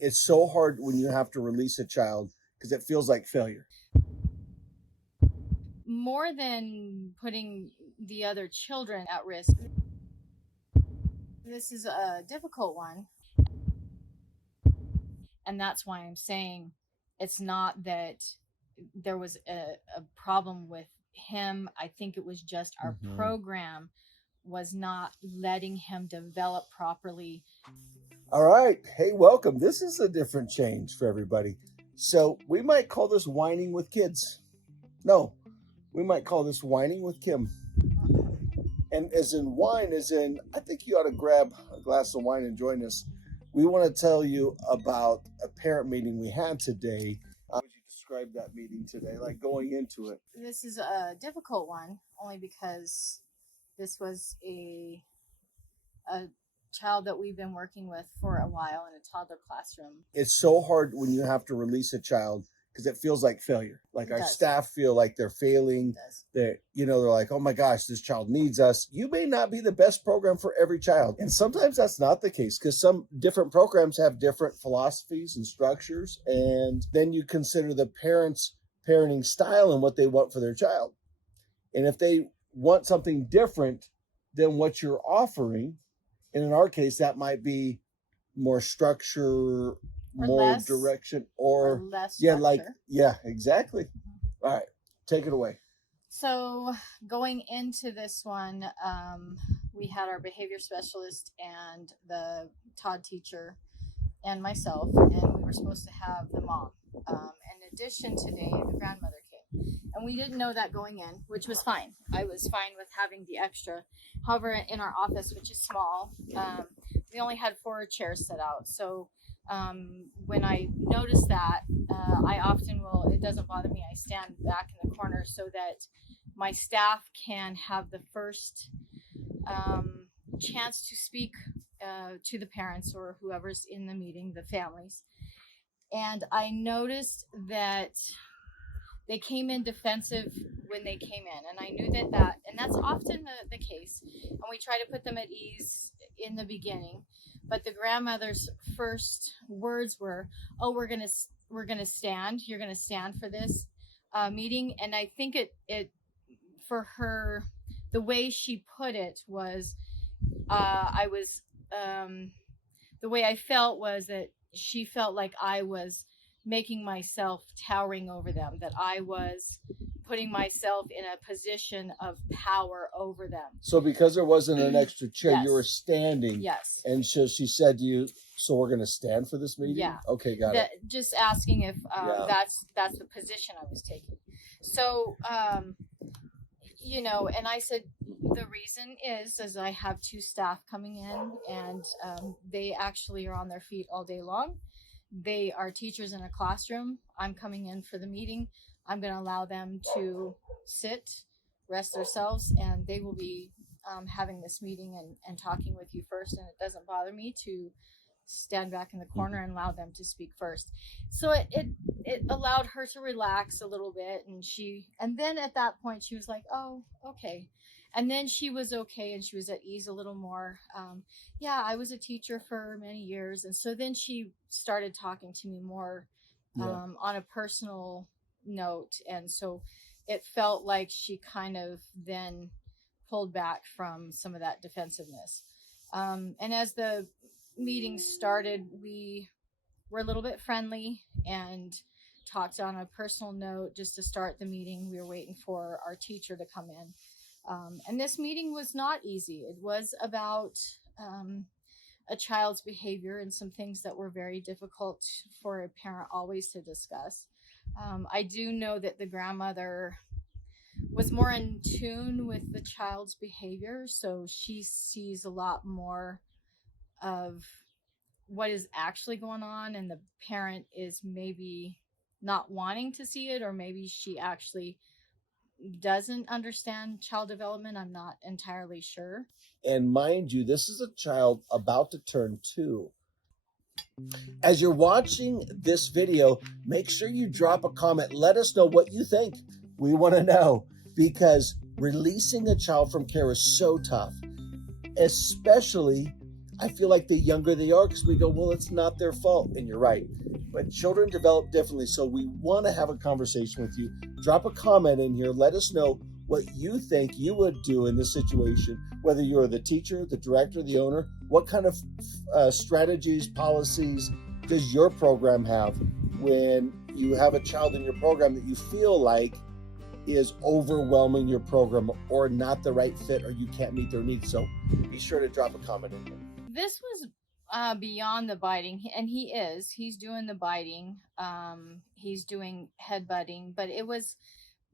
It's so hard when you have to release a child because it feels like failure. More than putting the other children at risk, this is a difficult one. And that's why I'm saying it's not that there was a problem with him. I think it was just our program was not letting him develop properly. All right. Hey, welcome. This is a different change for everybody. So we might call this whining with kids. No, we might call this whining with Kim. And as in wine, as in, I think you ought to grab a glass of wine and join us. We want to tell you about a parent meeting we had today. How would you describe that meeting today, like going into it? This is a difficult one, only because this was a child that we've been working with for a while in a toddler classroom. It's so hard when you have to release a child because it feels like failure. Like our staff feel like they're failing. They're like, oh my gosh, this child needs us. You may not be the best program for every child. And sometimes that's not the case because some different programs have different philosophies and structures. And then you consider the parents' parenting style and what they want for their child. And if they want something different than what you're offering, and in our case, that might be more structure, more direction, or less structure. Exactly. All right, take it away. So going into this one, we had our behavior specialist and the Todd teacher and myself, and we were supposed to have the mom. In addition, today the grandmother came, and we didn't know that going in, which was fine. I was fine with having the extra. However, in our office, which is small, we only had 4 chairs set out. So when I notice that, I often will, it doesn't bother me, I stand back in the corner so that my staff can have the first chance to speak to the parents or whoever's in the meeting, the families. And I noticed that they came in defensive when they came in, and I knew that and that's often the case, and we try to put them at ease in the beginning. But the grandmother's first words were, oh, we're gonna stand, you're gonna stand for this meeting. And I think it for her, the way she put it was, the way I felt was that she felt like I was making myself towering over them, that I was putting myself in a position of power over them. So because there wasn't an extra chair, you were standing. Yes. And so she said to you, so we're going to stand for this meeting? Yeah. Okay, got it. Just asking if that's the position I was taking. So, and I said, the reason is I have 2 staff coming in, and they actually are on their feet all day long. They are teachers in a classroom. I'm coming in for the meeting. I'm going to allow them to sit, rest themselves, and they will be having this meeting and talking with you first. And it doesn't bother me to stand back in the corner and allow them to speak first. So it allowed her to relax a little bit. And then at that point she was like, oh, okay. And then she was okay, and she was at ease a little more. I was a teacher for many years. And so then she started talking to me more on a personal note. And so it felt like she kind of then pulled back from some of that defensiveness. And as the meeting started, we were a little bit friendly and talked on a personal note just to start the meeting. We were waiting for our teacher to come in. And this meeting was not easy. It was about a child's behavior and some things that were very difficult for a parent always to discuss. I do know that the grandmother was more in tune with the child's behavior, so she sees a lot more of what is actually going on, and the parent is maybe not wanting to see it, or maybe she actually doesn't understand child development. I'm not entirely sure. And mind you, this is a child about to turn 2. As you're watching this video, make sure you drop a comment. Let us know what you think. We want to know, because releasing a child from care is so tough, especially I feel like the younger they are, because we go, well, it's not their fault. And you're right. But children develop differently. So we want to have a conversation with you. Drop a comment in here. Let us know what you think you would do in this situation, whether you're the teacher, the director, the owner. What kind of strategies, policies does your program have when you have a child in your program that you feel like is overwhelming your program or not the right fit, or you can't meet their needs? So be sure to drop a comment in here. This was beyond the biting, and he's doing the biting, he's doing headbutting, but it was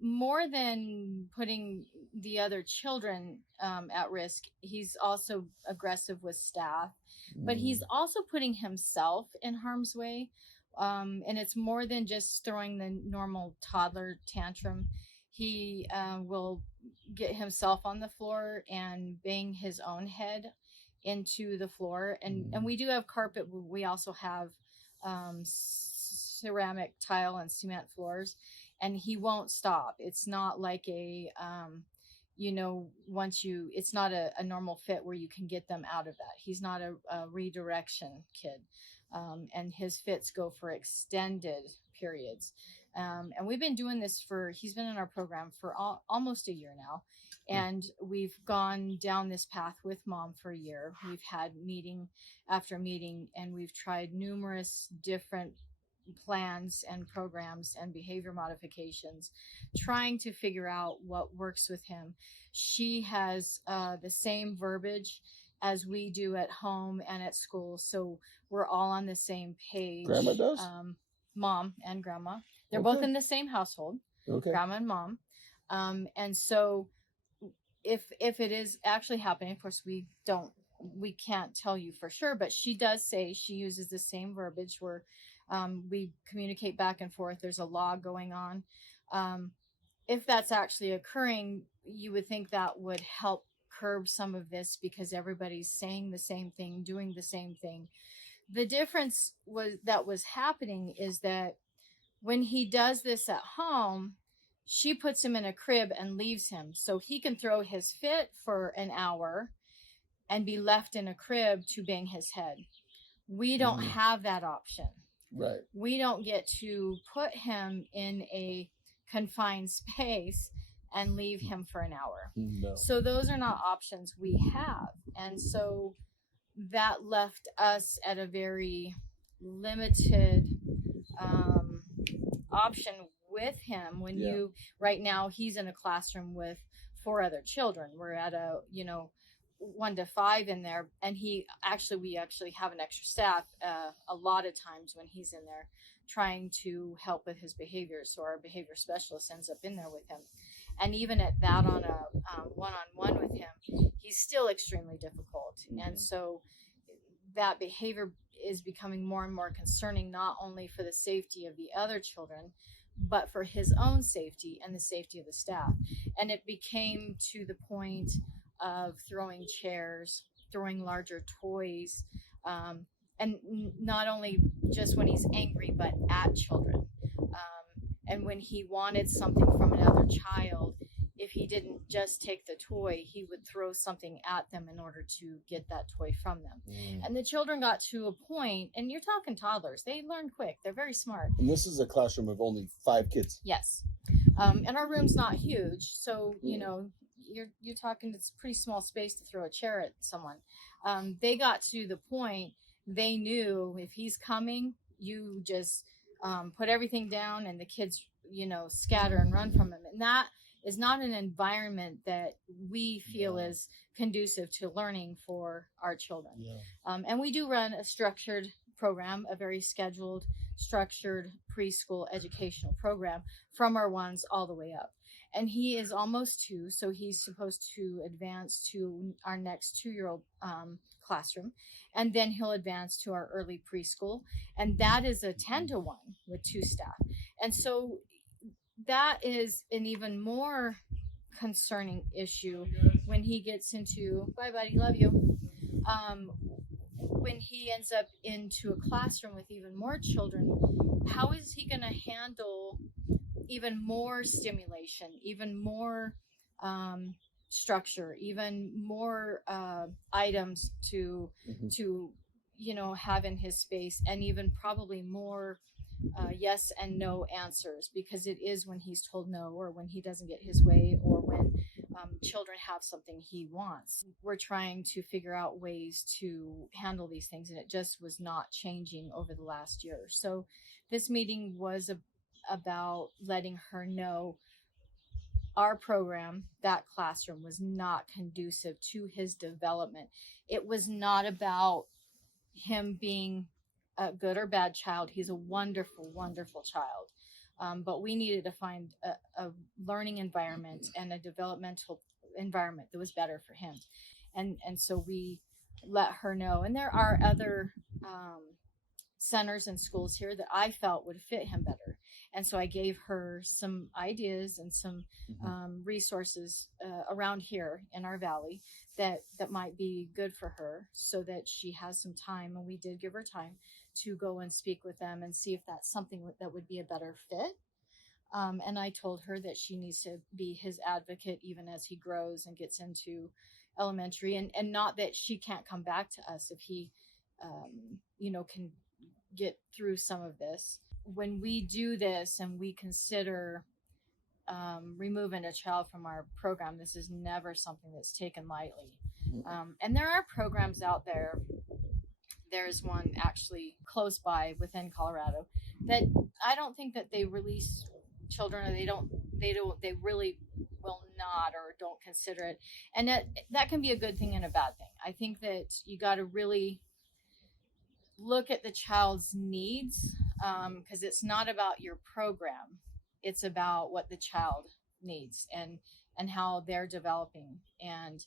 more than putting the other children at risk. He's also aggressive with staff, but he's also putting himself in harm's way. And it's more than just throwing the normal toddler tantrum. He will get himself on the floor and bang his own head into the floor. And we do have carpet. We also have ceramic tile and cement floors, and he won't stop. It's not like a it's not a normal fit where you can get them out of that. He's not a redirection kid. And his fits go for extended periods. And we've been doing this he's been in our program for almost a year now. And we've gone down this path with Mom for a year. We've had meeting after meeting, and we've tried numerous different plans and programs and behavior modifications, trying to figure out what works with him. She has the same verbiage as we do at home and at school, so we're all on the same page. Grandma does? Mom and Grandma. They're Okay. both in the same household. Okay. Grandma and Mom. And so if it is actually happening, of course we can't tell you for sure, but she does say she uses the same verbiage where we communicate back and forth. There's a law going on. If that's actually occurring, you would think that would help curb some of this, because everybody's saying the same thing, doing the same thing. The difference was happening is that when he does this at home, she puts him in a crib and leaves him so he can throw his fit for an hour and be left in a crib to bang his head. We don't have that option. Right. We don't get to put him in a confined space and leave him for an hour. No. So those are not options we have. And so that left us at a very limited option with him. Right now he's in a classroom with 4 other children. We're at a 1 to 5 in there, and we actually have an extra staff a lot of times when he's in there trying to help with his behavior. So our behavior specialist ends up in there with him, and even at that, on a one-on-one with him, he's still extremely difficult. And so that behavior is becoming more and more concerning, not only for the safety of the other children, but for his own safety and the safety of the staff. And it became to the point of throwing chairs, throwing larger toys, and not only just when he's angry, but at children. And when he wanted something from another child, if he didn't just take the toy, he would throw something at them in order to get that toy from them. And the children got to a point, and you're talking toddlers, they learn quick, they're very smart. And this is a classroom of only 5 kids. Yes. And our room's not huge, so you're talking, it's a pretty small space to throw a chair at someone. They got to the point, they knew if he's coming, you just put everything down, and the kids scatter and run from him. And that is not an environment that we feel is conducive to learning for our children. And we do run a structured program, a very scheduled, structured preschool educational program from our 1s all the way up. And he is almost 2, so he's supposed to advance to our next 2-year-old classroom, and then he'll advance to our early preschool, and that is a 10-to-1 with 2 staff. And so that is an even more concerning issue when he gets into, bye buddy, love you, when he ends up into a classroom with even more children. How is he going to handle even more stimulation, even more structure, even more items to have in his space, and even probably more yes and no answers, because it is when he's told no, or when he doesn't get his way, or when children have something he wants. We're trying to figure out ways to handle these things, and it just was not changing over the last year. So this meeting was about letting her know our program, that classroom, was not conducive to his development. It was not about him being a good or bad child. He's a wonderful, wonderful child. But we needed to find a learning environment and a developmental environment that was better for him. And so we let her know. And there are other centers and schools here that I felt would fit him better. And so I gave her some ideas and some resources around here in our valley that might be good for her, so that she has some time. And we did give her time to go and speak with them and see if that's something that would be a better fit. And I told her that she needs to be his advocate even as he grows and gets into elementary, and not that she can't come back to us if he can get through some of this. When we do this and we consider removing a child from our program, this is never something that's taken lightly. And there are programs out there. There's one actually close by within Colorado that I don't think that they release children, or they really will not, or don't consider it. And that can be a good thing and a bad thing. I think that you got to really look at the child's needs, because it's not about your program. It's about what the child needs and how they're developing. And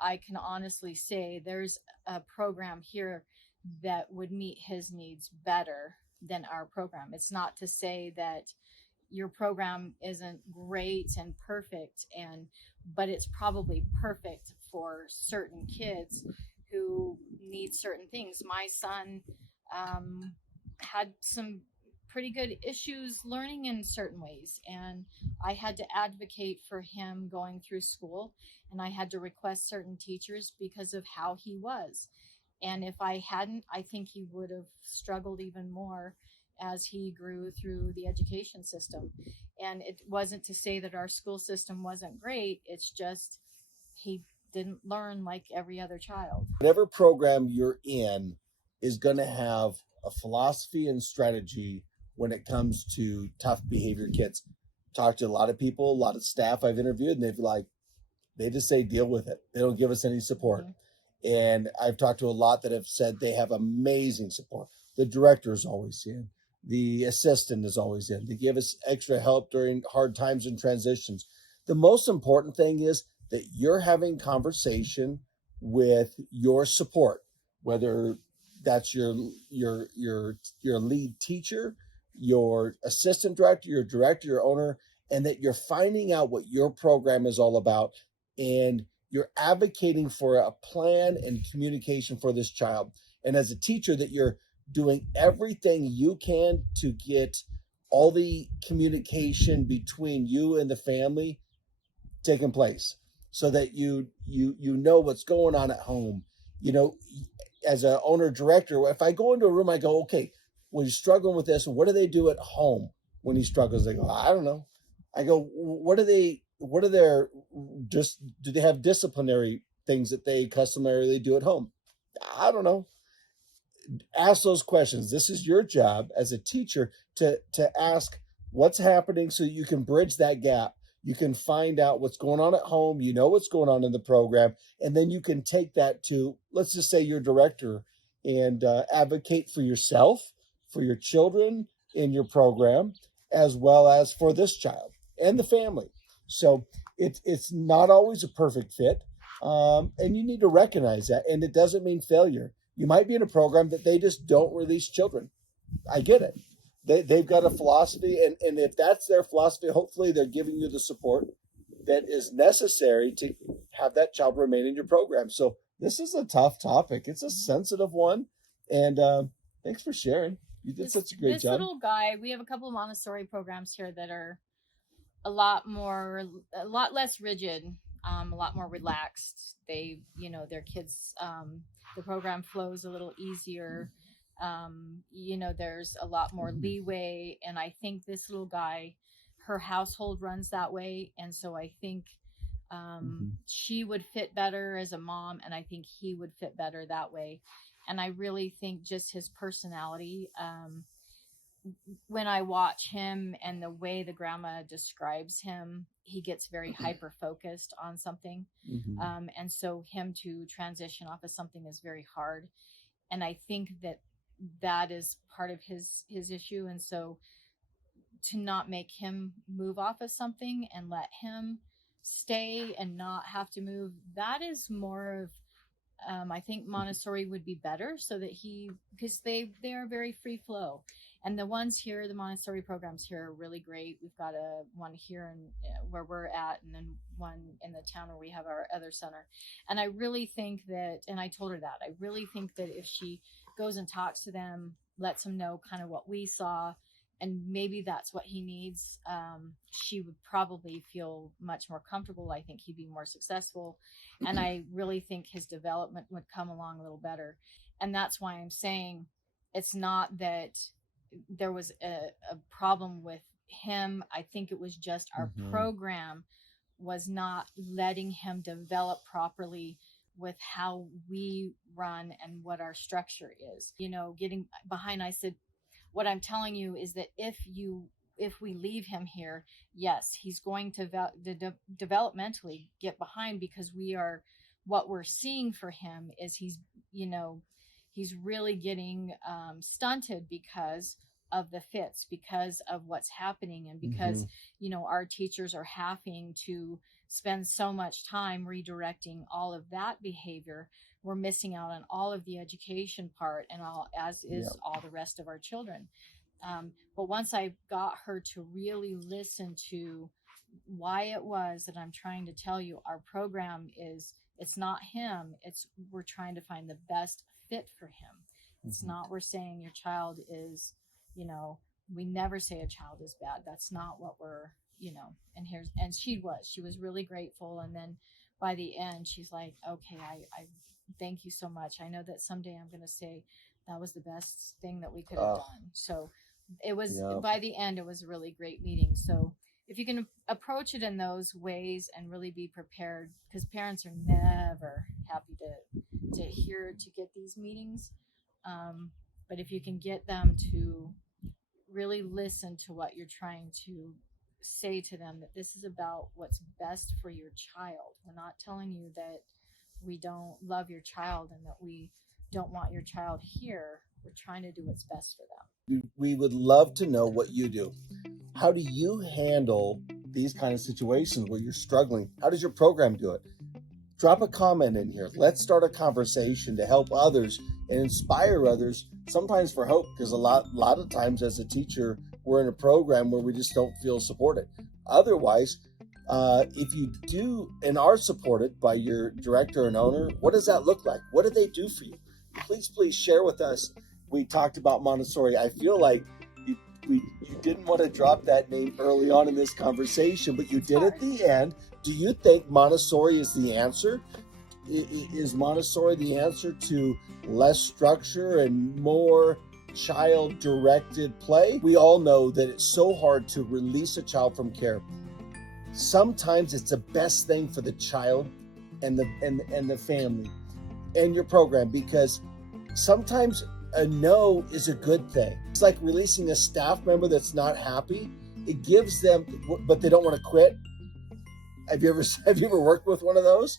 I can honestly say there's a program here that would meet his needs better than our program. It's not to say that your program isn't great and perfect, but it's probably perfect for certain kids who need certain things. My son had some pretty good issues learning in certain ways, and I had to advocate for him going through school, and I had to request certain teachers because of how he was. And if I hadn't, I think he would have struggled even more as he grew through the education system. And it wasn't to say that our school system wasn't great. It's just he didn't learn like every other child. Whatever program you're in is going to have a philosophy and strategy when it comes to tough behavior kids. Talked to a lot of people, a lot of staff I've interviewed, and they just say deal with it. They don't give us any support. Mm-hmm. And I've talked to a lot that have said they have amazing support. The director is always in. The assistant is always in. They give us extra help during hard times and transitions. The most important thing is that you're having conversation with your support, whether that's your lead teacher, your assistant director, your owner, and that you're finding out what your program is all about, and you're advocating for a plan and communication for this child. And as a teacher, that you're doing everything you can to get all the communication between you and the family taking place, so that you know what's going on at home. As an owner director, if I go into a room, I go, okay, when he's struggling with this, what do they do at home when he struggles? They go, I don't know. I go, do they have disciplinary things that they customarily do at home? I don't know. Ask those questions. This is your job as a teacher to ask what's happening, so you can bridge that gap. You can find out what's going on at home. You know what's going on in the program. And then you can take that to, let's just say, your director, and advocate for yourself, for your children in your program, as well as for this child and the family. So it's not always a perfect fit. And you need to recognize that. And it doesn't mean failure. You might be in a program that they just don't release children. I get it. They've got a philosophy, and if that's their philosophy, hopefully they're giving you the support that is necessary to have that child remain in your program. So this is a tough topic. It's a sensitive one, and thanks for sharing. You did such a great job. This little guy, we have a couple of Montessori programs here that are a lot less rigid a lot more relaxed. They, their kids, the program flows a little easier. There's a lot more leeway. And I think this little guy, her household runs that way. And so I think she would fit better as a mom, and I think he would fit better that way. And I really think just his personality, when I watch him and the way the grandma describes him, he gets very hyper focused on something. And so him to transition off of something is very hard. And I think that is part of his issue. And so to not make him move off of something and let him stay and not have to move, that is more of, I think Montessori would be better, so that because they are very free flow. And the ones here, the Montessori programs here are really great. We've got one here where we're at, and then one in the town where we have our other center. And I really think that, and I told her that, I really think that if she goes and talks to them, lets them know kind of what we saw, and maybe that's what he needs, she would probably feel much more comfortable. I think he'd be more successful. And I really think his development would come along a little better. And that's why I'm saying it's not that there was a problem with him. I think it was just our program was not letting him develop properly with how we run and what our structure is. Getting behind, I said, what I'm telling you is that if we leave him here, yes, he's going to developmentally get behind, because what we're seeing for him is he's really getting stunted because of the fits, because of what's happening, and because our teachers are having to spend so much time redirecting all of that behavior. We're missing out on all of the education part, and all the rest of our children. But once I got her to really listen to why it was that I'm trying to tell you, our program it's not him. We're trying to find the best fit for him. It's not, we're saying your child is, we never say a child is bad. That's not what we're, and she was really grateful. And then by the end, she's like, okay, I thank you so much. I know that someday I'm going to say that was the best thing that we could have done. So it was, by the end, it was a really great meeting. So if you can approach it in those ways and really be prepared, because parents are never happy to get these meetings. But if you can get them to really listen to what you're trying to say to them, that this is about what's best for your child. We're not telling you that we don't love your child and that we don't want your child here. We're trying to do what's best for them. We would love to know what you do. How do you handle these kind of situations where you're struggling? How does your program do it? Drop a comment in here. Let's start a conversation to help others and inspire others, sometimes for hope, because a lot of times as a teacher, we're in a program where we just don't feel supported. Otherwise, if you do and are supported by your director and owner, what does that look like? What do they do for you? Please share with us. We talked about Montessori. I feel like you didn't want to drop that name early on in this conversation, but you did at the end. Do you think Montessori is the answer? Is Montessori the answer to less structure and more child-directed play? We all know that it's so hard to release a child from care. Sometimes it's the best thing for the child and the family and your program, because sometimes a no is a good thing. It's like releasing a staff member that's not happy. It gives them, but they don't want to quit. Have you ever worked with one of those?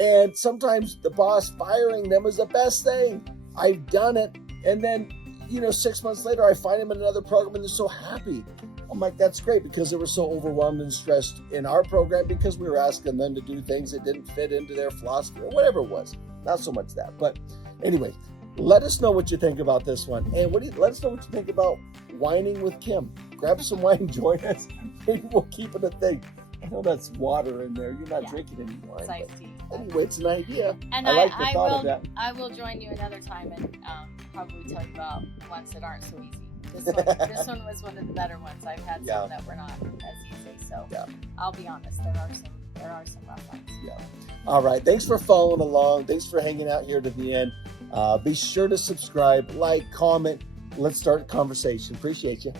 And sometimes the boss firing them is the best thing. I've done it. And then, 6 months later, I find them in another program and they're so happy. I'm like, that's great, because they were so overwhelmed and stressed in our program because we were asking them to do things that didn't fit into their philosophy or whatever it was. Not so much that. But anyway, let us know what you think about this one. And let us know what you think about whining with Kim. Grab some wine, join us. Maybe we'll keep it a thing. I know that's water in there. You're not drinking any wine. It's iced tea. Anyway, it's an idea. And I like the thought of that. I will join you another time and probably tell you about ones that aren't so easy. This one was one of the better ones. I've had some that were not as easy. So I'll be honest, there are some there are some rough ones. Yeah. All right. Thanks for following along. Thanks for hanging out here to the end. Be sure to subscribe, like, comment. Let's start a conversation. Appreciate you.